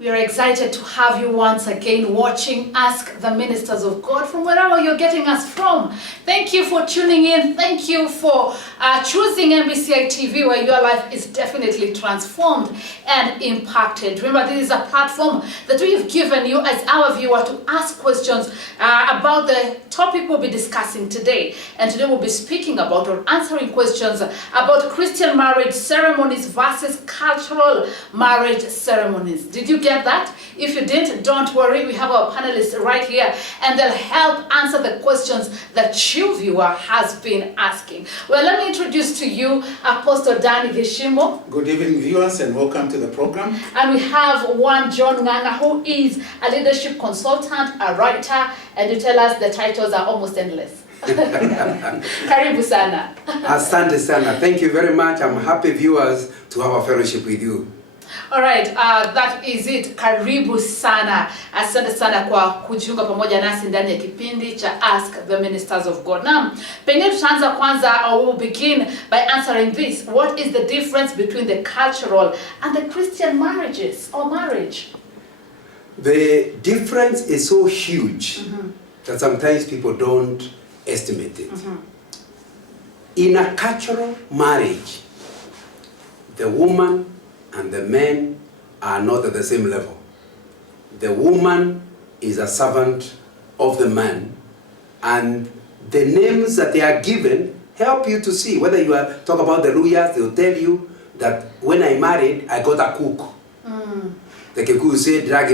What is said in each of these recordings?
We are excited to have you once again watching Ask the Ministers of God from wherever you're getting us from. Thank you for tuning in. Thank you for choosing MBCI TV, where your life is definitely transformed and impacted. Remember, this is a platform that we have given you as our viewer to ask questions about the topic we'll be discussing today. And today we'll be speaking about or answering questions about Christian marriage ceremonies versus cultural marriage ceremonies. Did you get that? If you didn't, don't worry. We have our panelists right here and they'll help answer the questions that you viewer has been asking. Well, let me introduce to you Apostle Danny Gishimo. Good evening, viewers, and welcome to the program. And we have one John Nganga, who is a leadership consultant, a writer, and you tell us the titles are almost endless. Karibu sana. Asante sana. Thank you very much. I'm happy, viewers, to have a fellowship with you. All right, that is it. Karibu sana. Asante sana kwa kujiunga pamoja nasi ndani ya kipindi cha Ask the Ministers of God. Now, pengine tutaanza kwanza, or we'll begin by answering this. What is the difference between the cultural and the Christian marriages or marriage? The difference is so huge that sometimes people don't estimate it. In a cultural marriage, the woman and the men are not at the same level. The woman is a servant of the man, and the names that they are given help you to see. Whether you are talk about the Luyas, they will tell you that when I married, I got a cook. The Kikuyu said, I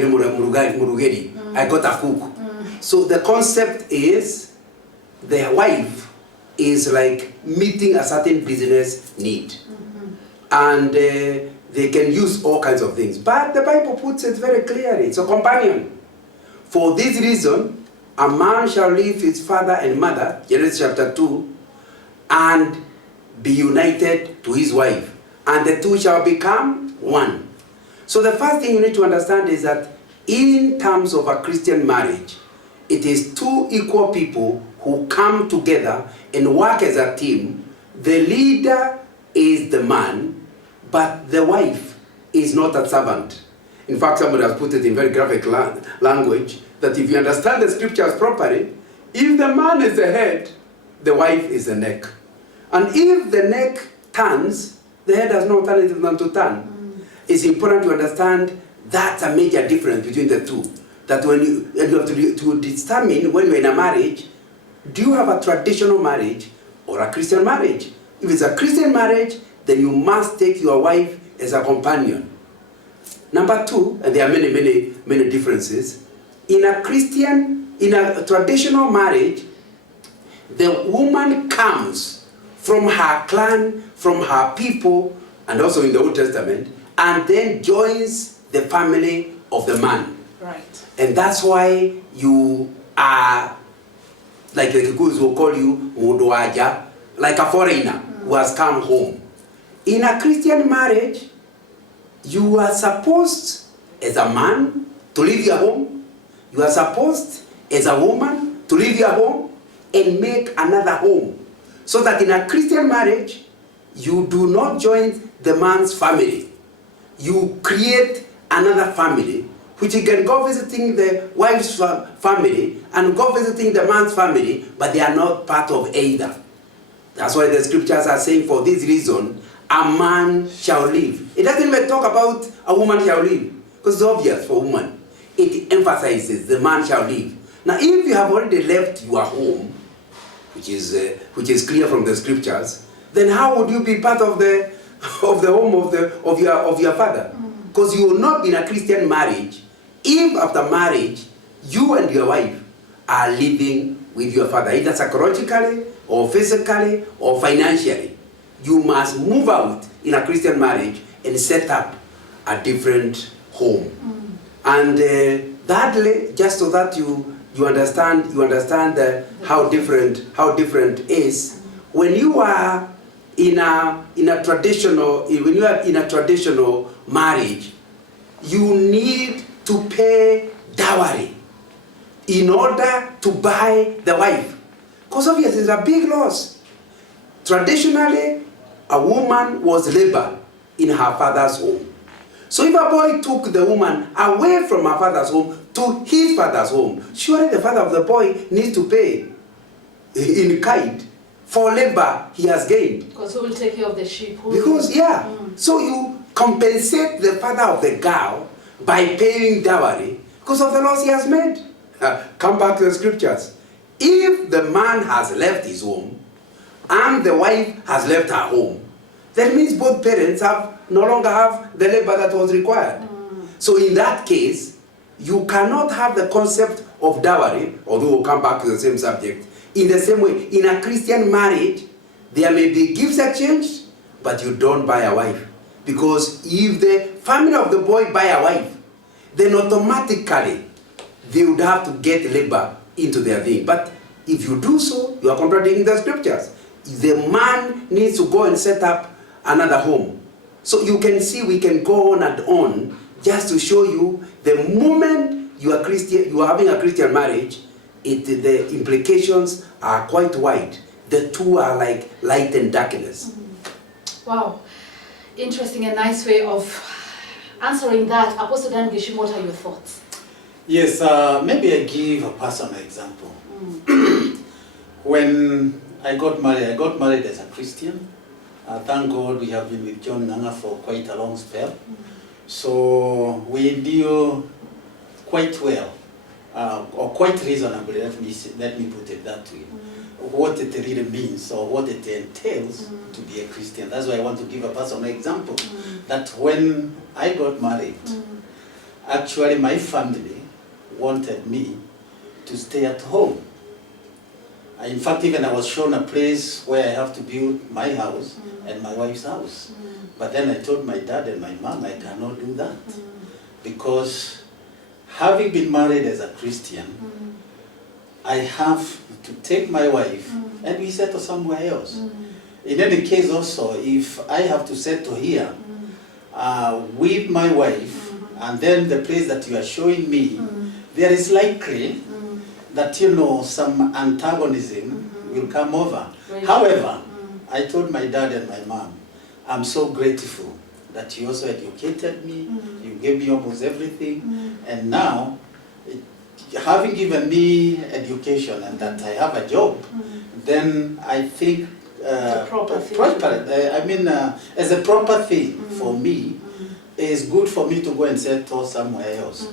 got a cook. So the concept is the wife is like meeting a certain business need. And they can use all kinds of things. But the Bible puts it very clearly. It's a companion. For this reason, a man shall leave his father and mother, Genesis chapter 2, and be united to his wife. And the two shall become one. So the first thing you need to understand is that in terms of a Christian marriage, it is two equal people who come together and work as a team. The leader is the man, but the wife is not a servant. In fact, somebody has put it in very graphic language that if you understand the scriptures properly, if the man is the head, the wife is the neck. And if the neck turns, the head has no alternative than to turn. It's important to understand that's a major difference between the two. That when you have to determine when you're in a marriage, do you have a traditional marriage or a Christian marriage? If it's a Christian marriage, then you must take your wife as a companion. Number two, and there are many differences. In a traditional marriage, the woman comes from her clan, from her people, and also in the Old Testament, and then joins the family of the man. Right. And that's why you are, like the Kikuyus will call you, Mudoaja, like a foreigner who has come home. In a Christian marriage, you are supposed, as a man, to leave your home. You are supposed, as a woman, to leave your home and make another home. So that in a Christian marriage, you do not join the man's family. You create another family, which you can go visiting the wife's family and go visiting the man's family, but they are not part of either. That's why the scriptures are saying, for this reason, a man shall leave. It doesn't even talk about a woman shall leave, because it's obvious for a woman. It emphasizes the man shall leave. Now, if you have already left your home, which is clear from the scriptures, then how would you be part of the home of your father? Because you will not be in a Christian marriage if after marriage you and your wife are living with your father, either psychologically or physically or financially. You must move out in a Christian marriage and set up a different home. And thirdly, just so that you understand how different is, when you are in a traditional marriage, you need to pay dowry in order to buy the wife. Because obviously it's a big loss. Traditionally, a woman was labor in her father's home. So if a boy took the woman away from her father's home to his father's home, surely the father of the boy needs to pay in kind for labor he has gained. Because who will take care of the sheep? Because, yeah. So you compensate the father of the girl by paying dowry because of the loss he has made. Come back to the scriptures. If the man has left his home and the wife has left her home, that means both parents no longer have the labor that was required. So in that case, you cannot have the concept of dowry, although we'll come back to the same subject, in the same way. In a Christian marriage, there may be gifts exchanged, but you don't buy a wife. Because if the family of the boy buy a wife, then automatically they would have to get labor into their thing. But if you do so, you are contradicting the scriptures. The man needs to go and set up another home. So you can see we can go on and on just to show you the moment you are Christian, you are having a Christian marriage, the implications are quite wide. The two are like light and darkness. Wow. Interesting and nice way of answering that. Apostle Dan Gishim, what are your thoughts? Yes, maybe I give a personal example. When I got married as a Christian. Thank God we have been with John Nanga for quite a long spell. So we knew quite well, or quite reasonably, let me put it that way, what it really means or what it entails to be a Christian. That's why I want to give a personal example. That when I got married, actually my family wanted me to stay at home. In fact, even I was shown a place where I have to build my house and my wife's house. But then I told my dad and my mom I cannot do that. Because having been married as a Christian, I have to take my wife and we settle somewhere else. In any case also, if I have to settle here with my wife, and then the place that you are showing me, there is likely that, you know, some antagonism will come over. However, I told my dad and my mom, I'm so grateful that you also educated me, you gave me almost everything, and now, having given me education and that I have a job, then I think as a proper thing for me, is good for me to go and settle somewhere else.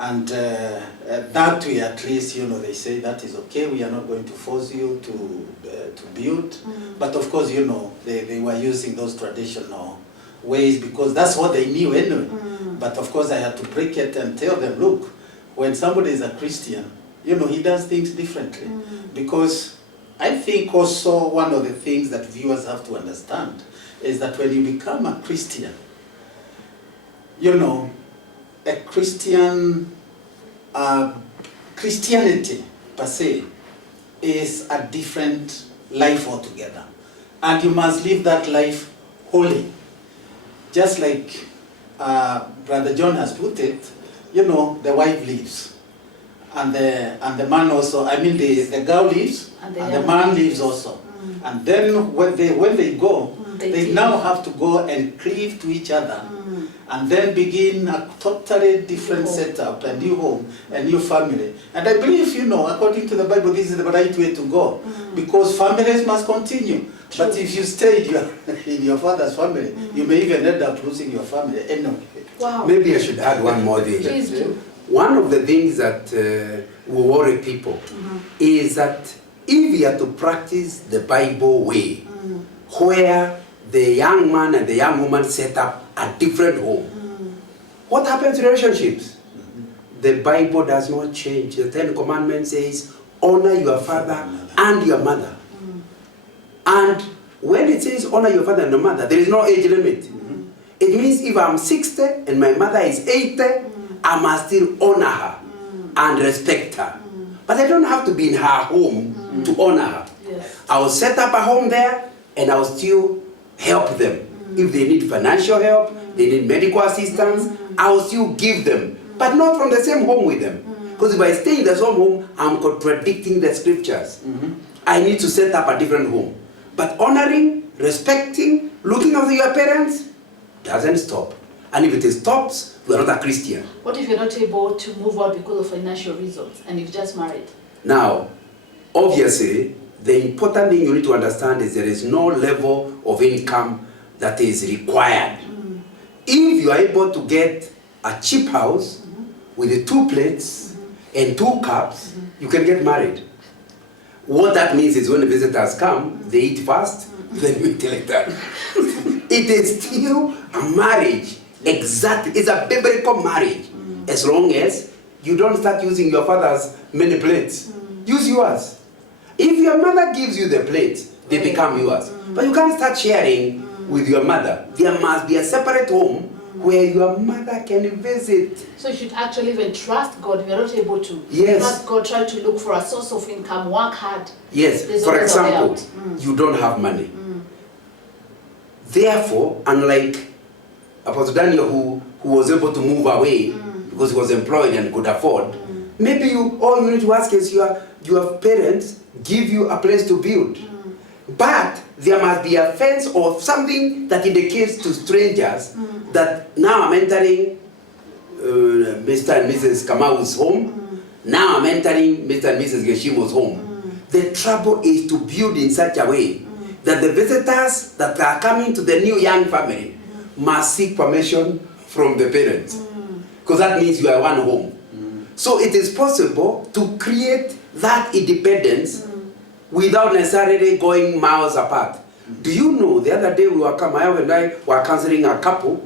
And that way, at least, you know, they say that is okay. We are not going to force you to build. But of course, you know, they were using those traditional ways because that's what they knew anyway. But of course, I had to break it and tell them, look, when somebody is a Christian, you know, he does things differently. Because I think also one of the things that viewers have to understand is that when you become a Christian, you know, a Christian, Christianity per se is a different life altogether. And you must live that life holy. Just like Brother John has put it, you know, the wife leaves. And the man also, I mean the girl leaves and the man leaves also. And then when they go, they now have to go and cleave to each other. And then begin a totally different setup, a new home, a new family. And I believe, you know, according to the Bible, this is the right way to go. Because families must continue. True. But if you stay in your father's family, you may even end up losing your family anyway. Wow. Maybe I should add one more thing. Please do. One of the things that will worry people is that if we are to practice the Bible way, where the young man and the young woman set up a different home, what happens to relationships? The Bible does not change. The Ten Commandments says, honor your father and your mother. And when it says honor your father and your mother, there is no age limit. It means if I'm 60 and my mother is 80, I must still honor her and respect her. But I don't have to be in her home to honor her. Yes. I will set up a home there and I will still help them. If they need financial help, they need medical assistance, I will still give them. But not from the same home with them. Because if I stay in the same home, I'm contradicting the scriptures. I need to set up a different home. But honoring, respecting, looking after your parents doesn't stop. And if it stops, you are not a Christian. What if you're not able to move out because of financial reasons and you've just married? Now, obviously, the important thing you need to understand is there is no level of income that is required. If you are able to get a cheap house with 2 plates and 2 cups, you can get married. What that means is when the visitors come, they eat first, then you eat later. It is still a marriage. Exactly. It's a biblical marriage. As long as you don't start using your father's many plates. Use yours. If your mother gives you the plates, they become yours. But you can't start sharing with your mother. There must be a separate home where your mother can visit. So you should actually even trust God. If you're not able to Yes. trust God, try to look for a source of income, work hard. Yes. There's For always a way example, out. you don't have money. Therefore, unlike Apostle Daniel who was able to move away because he was employed and could afford, maybe all you need to ask is your parents give you a place to build. But there must be a fence or something that indicates to strangers that now I'm entering Mr. and Mrs. Kamau's home. Now I'm entering Mr. and Mrs. Geshimo's home. The trouble is to build in such a way that the visitors that are coming to the new young family must seek permission from the parents. Because that means you are one home. So it is possible to create that independence without necessarily going miles apart. Do you know, the other day my wife and I were counseling a couple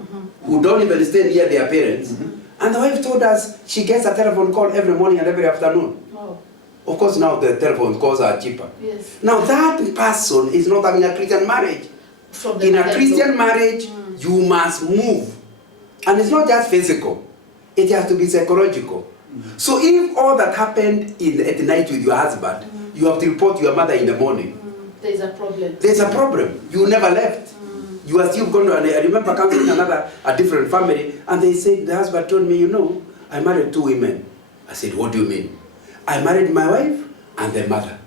who don't even stay near their parents. And the wife told us she gets a telephone call every morning and every afternoon. Wow. Of course now the telephone calls are cheaper. Yes. Now that person is not having a Christian marriage. From the In a mother-in-law. Christian marriage, you must move. And it's not just physical. It has to be psychological. So if all that happened at night with your husband, you have to report to your mother in the morning. There's a problem. There's a problem. You never left. You are still going to, and I remember counseling a different family, and they said, the husband told me, I married 2 women. I said, what do you mean? I married my wife and the mother.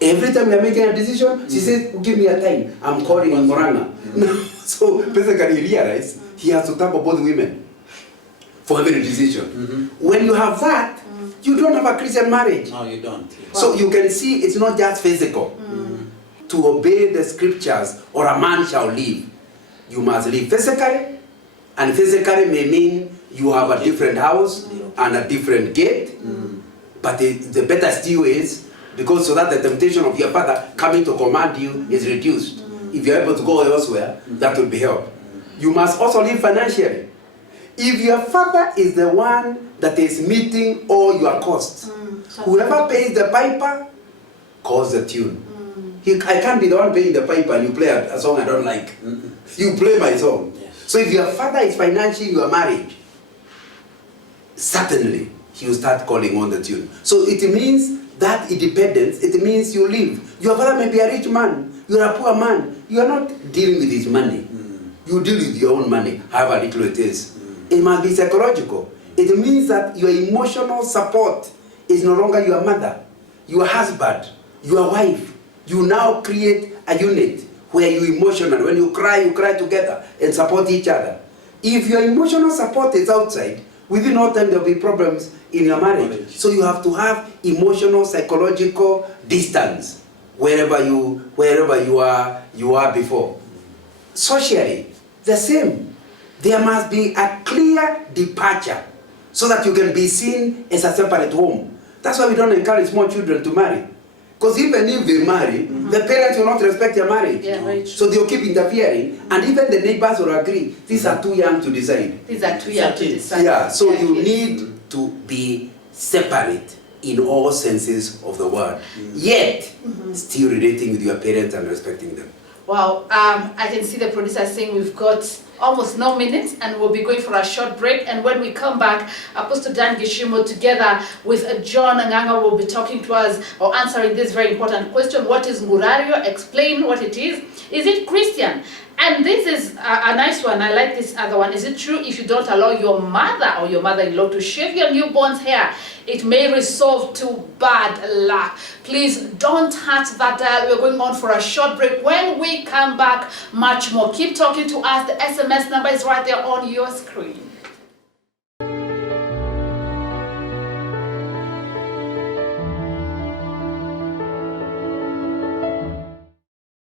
Every time we are making a decision, she says, give me a time. I'm calling in Moranga. So basically he realized he has to talk about both women for every decision. When you have that, you don't have a Christian marriage. No, you don't. So you can see it's not just physical. To obey the scriptures, or a man shall live, you must live physically, and physically may mean you have a different house and a different gate. But the better still is, because so that the temptation of your father coming to command you is reduced. If you're able to go elsewhere, that will be help. You must also live financially. If your father is the one that is meeting all your costs, whoever pays the piper calls the tune. I can't be the one paying the piper and you play a song I don't like. You play my song. Yes. So if your father is financing your marriage, certainly he will start calling on the tune. So it means that independence, it means you live. Your father may be a rich man, you are a poor man. You are not dealing with his money. You deal with your own money, however little it is. It must be psychological. It means that your emotional support is no longer your mother, your husband, your wife. You now create a unit where you emotional. When you cry together and support each other. If your emotional support is outside, within no time there will be problems in your marriage. So you have to have emotional, psychological distance wherever you are before. Socially, the same. There must be a clear departure so that you can be seen as a separate home. That's why we don't encourage small children to marry. Because even if they marry, the parents will not respect their marriage. Yeah, right. So they'll keep interfering, and even the neighbors will agree, these are too young to decide. These are too young to decide. Yeah, so you yes. need to be separate in all senses of the word, yet still relating with your parents and respecting them. Wow, I can see the producer saying we've got almost no minutes and we'll be going for a short break. And when we come back, Apostle Dan Geshimo together with John Nganga will be talking to us or answering this very important question. What is Ngurario? Explain what it is. Is it Christian? And this is a nice one. I like this other one. Is it true if you don't allow your mother or your mother-in-law to shave your newborn's hair, it may result to bad luck? Please don't touch that dial. We're going on for a short break. When we come back, much more. Keep talking to us. The SMS SMS number is right there on your screen.